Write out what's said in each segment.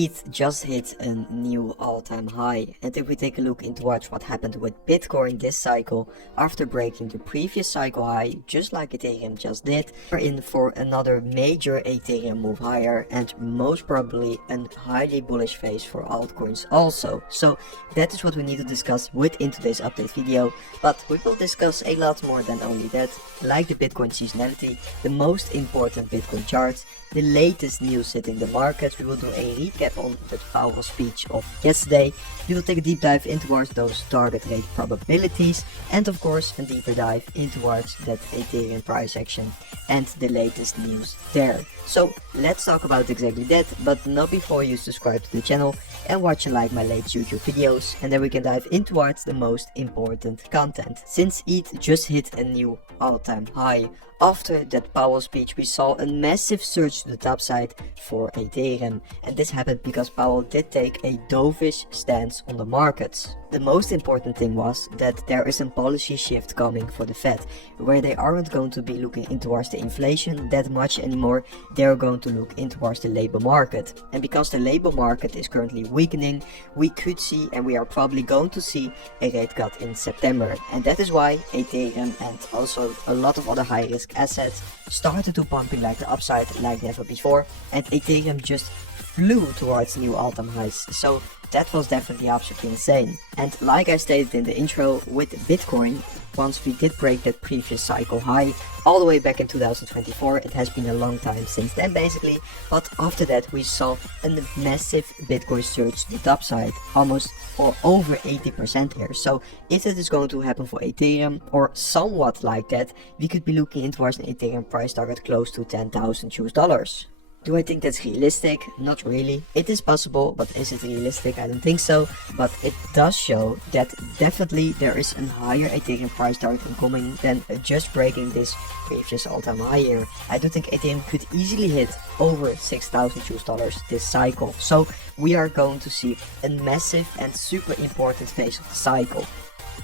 ETH just hit a new all-time high, and if we take a look into what happened with Bitcoin this cycle after breaking the previous cycle high, just like Ethereum just did, we're in for another major Ethereum move higher and most probably a highly bullish phase for altcoins also. So that is what we need to discuss within today's update video, but we will discuss a lot more than only that, like the Bitcoin seasonality, the most important Bitcoin charts, the latest news hitting the market. We will do a recap on the Powell speech of yesterday. We will take a deep dive into those target rate probabilities, and of course a deeper dive into that Ethereum price action and the latest news there. So let's talk about exactly that, but not before you subscribe to the channel and watch and like my latest YouTube videos, and then we can dive into the most important content. Since ETH just hit a new all-time high, after that Powell speech we saw a massive surge to the top side for Ethereum, and this happened because Powell did take a dovish stance on the markets. The most important thing was that there is a policy shift coming for the Fed, where they aren't going to be looking in towards the inflation that much anymore. They're going to look in towards the labor market, and because the labor market is currently weakening, we could see, and we are probably going to see, a rate cut in September, and that is why Ethereum and also a lot of other high risk assets started to pumping like the upside like never before, and Ethereum just flew towards new all-time highs. So that was definitely absolutely insane. And like I stated in the intro, with Bitcoin, once we did break that previous cycle high all the way back in 2024, it has been a long time since then basically, but after that we saw a massive Bitcoin surge to the upside, almost or over 80% here. So if it is going to happen for Ethereum or somewhat like that, we could be looking towards an Ethereum price target close to $10,000. Do I think that's realistic? Not really. It is possible, but is it realistic? I don't think so. But it does show that definitely there is a higher Ethereum price target incoming than just breaking this previous all-time high here. I do think Ethereum could easily hit over $6,000 this cycle. So we are going to see a massive and super important phase of the cycle.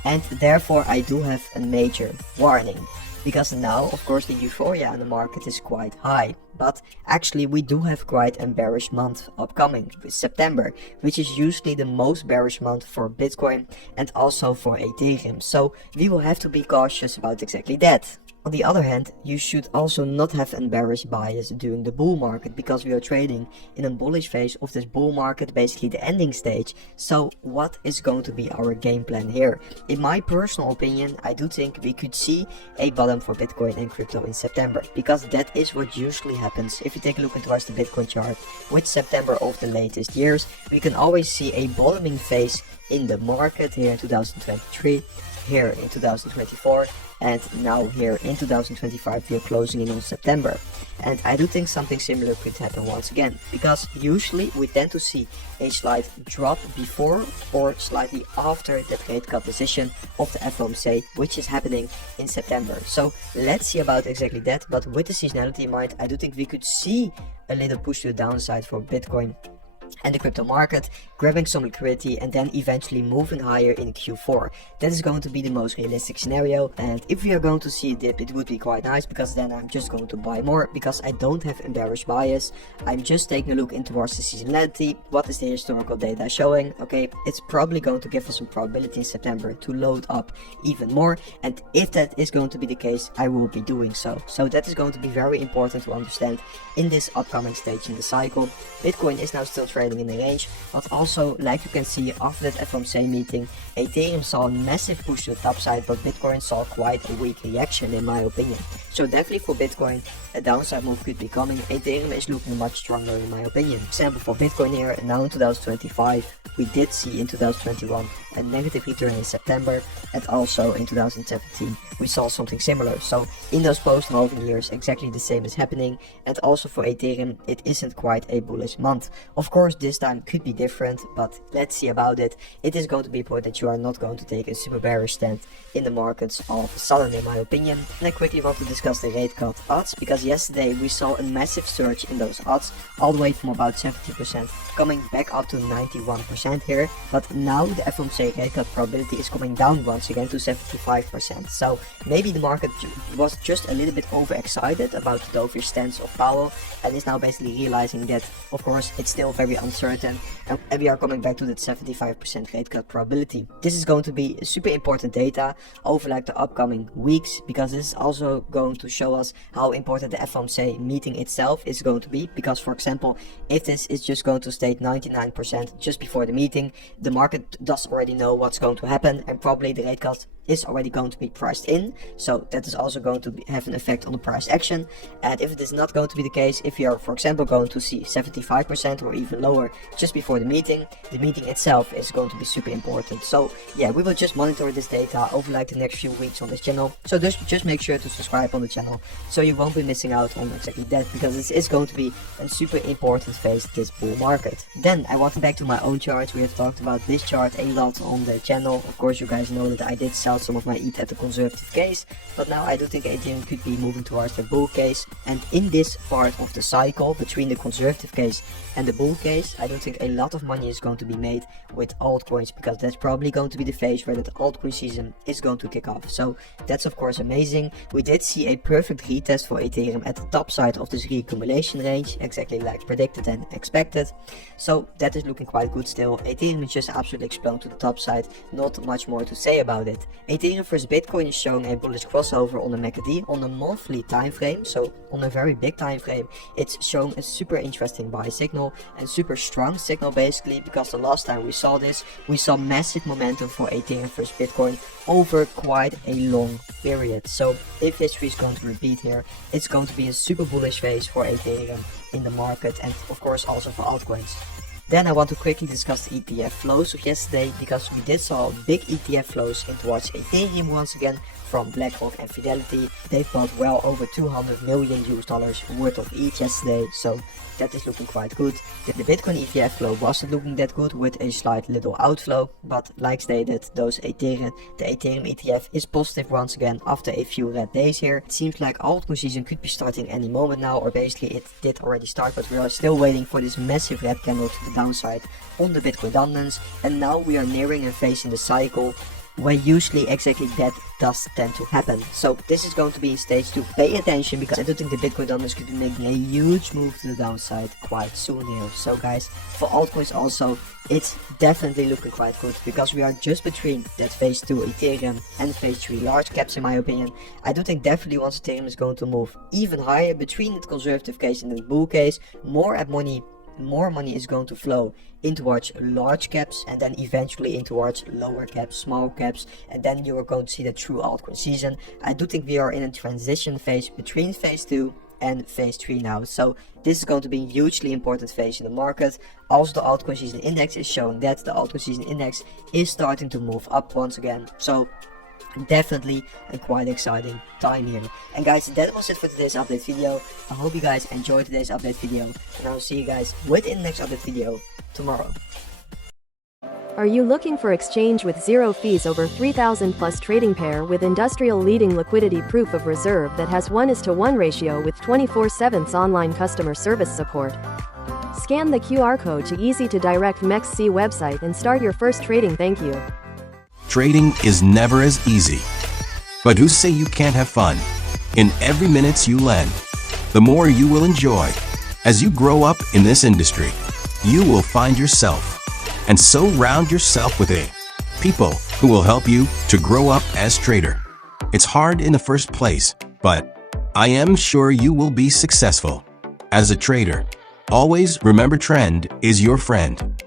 And therefore I do have a major warning. Because now, of course, the euphoria in the market is quite high, but actually we do have quite a bearish month upcoming with September, which is usually the most bearish month for Bitcoin and also for Ethereum. So we will have to be cautious about exactly that. On the other hand, you should also not have a bearish bias during the bull market, because we are trading in a bullish phase of this bull market, basically the ending stage. So what is going to be our game plan here? In my personal opinion, I do think we could see a bottom for Bitcoin and crypto in September, because that is what usually happens. If you take a look towards the Bitcoin chart with September of the latest years, we can always see a bottoming phase in the market here in 2023, here in 2024, and now here in 2025 we are closing in on September. And I do think something similar could happen once again, because usually we tend to see a slight drop before or slightly after that rate cut decision of the FOMC, which is happening in September. So let's see about exactly that, but with the seasonality in mind, I do think we could see a little push to the downside for Bitcoin and the crypto market, grabbing some liquidity and then eventually moving higher in Q4. That is going to be the most realistic scenario, and if we are going to see a dip, it would be quite nice, because then I'm just going to buy more, because I don't have a bearish bias. I'm just taking a look into towards the seasonality. What is the historical data showing? Okay, it's probably going to give us some probability in September to load up even more, and if that is going to be the case, I will be doing so. So that is going to be very important to understand in this upcoming stage in the cycle. Bitcoin is now still trading in the range, but also, like you can see, after that FOMC meeting, Ethereum saw a massive push to the top side, but Bitcoin saw quite a weak reaction in my opinion. So definitely for Bitcoin, a downside move could be coming. Ethereum is looking much stronger in my opinion. Example for Bitcoin here, now in 2025, we did see in 2021 a negative return in September, and also in 2017 we saw something similar. So in those post-halving years, exactly the same is happening, and also for Ethereum, it isn't quite a bullish month. Of course, this time could be different, but let's see about it. It is going to be important that you are not going to take a super bearish stand in the markets all of a sudden, in my opinion. And I quickly want to discuss the rate cut odds, because yesterday we saw a massive surge in those odds, all the way from about 70% coming back up to 91% here. But now the FOMC say rate cut probability is coming down once again to 75%. So maybe the market was just a little bit overexcited about the dovish stance of Powell and is now basically realizing that of course it's still very uncertain, and we are coming back to that 75% rate cut probability. This is going to be super important data over like the upcoming weeks, because this is also going to show us how important the FOMC meeting itself is going to be. Because for example, if this is just going to state 99% just before the meeting, the market does already know what's going to happen, and probably the rate cut is already going to be priced in, so that is also going to have an effect on the price action. And if it is not going to be the case, if you are for example going to see 75% or even lower just before the meeting itself is going to be super important. So yeah, we will just monitor this data over like the next few weeks on this channel, so just make sure to subscribe on the channel so you won't be missing out on exactly that, because this is going to be a super important phase this bull market. Then I want to back to my own charts. We have talked about this chart a lot on the channel. Of course you guys know that I did sell some of my ETH at the conservative case, but now I do think Ethereum could be moving towards the bull case. And in this part of the cycle between the conservative case and the bull case, I don't think a lot of money is going to be made with altcoins, because that's probably going to be the phase where that altcoin season is going to kick off. So that's of course amazing. We did see a perfect retest for Ethereum at the top side of this reaccumulation range, exactly like predicted and expected. So that is looking quite good still. Ethereum is just absolutely exploding to the top side, not much more to say about it. Ethereum versus Bitcoin is showing a bullish crossover on the MACD on a monthly time frame, so on a very big time frame it's showing a super interesting buy signal and super strong signal, basically because the last time we saw this, we saw massive momentum for Ethereum versus Bitcoin over quite a long period. So if history is going to repeat here, it's going to be a super bullish phase for Ethereum in the market, and of course also for altcoins. Then I want to quickly discuss the ETF flows of yesterday, because we did saw big ETF flows in towards Ethereum once again from BlackRock and Fidelity. They bought well over $200 million worth of ETH yesterday, so that is looking quite good. The Bitcoin ETF flow wasn't looking that good, with a slight little outflow, but like stated, the Ethereum ETF is positive once again after a few red days here. It seems like altcoin season could be starting any moment now, or basically it did already start, but we are still waiting for this massive red candle to the downside on the Bitcoin dominance, and now we are nearing a phase in the cycle where usually exactly that does tend to happen. So this is going to be in stage 2. Pay attention, because I do think the Bitcoin dominance could be making a huge move to the downside quite soon here. So guys, for altcoins also, it's definitely looking quite good, because we are just between that phase 2 Ethereum and phase 3 large caps in my opinion. I do think definitely once Ethereum is going to move even higher between the conservative case and the bull case, more money is going to flow in towards large caps, and then eventually in towards lower caps, small caps, and then you are going to see the true altcoin season. I do think we are in a transition phase between phase 2 and phase 3 now, so this is going to be a hugely important phase in the market. Also the altcoin season index is showing that the altcoin season index is starting to move up once again, so definitely a quite exciting time here. And guys, that was it for today's update video. I hope you guys enjoyed today's update video, and I'll see you guys within the next update video tomorrow. Are you looking for exchange with zero fees over 3,000 plus trading pair with industrial leading liquidity proof of reserve that has 1:1 ratio with 24/7 online customer service support? Scan the QR code to easy to direct MEXC website and start your first trading. Thank you. Trading is never as easy. But who say you can't have fun? In every minute you lend, the more you will enjoy. As you grow up in this industry, you will find yourself, and so round yourself with people who will help you to grow up as trader. It's hard in the first place, but I am sure you will be successful. As a trader, always remember trend is your friend.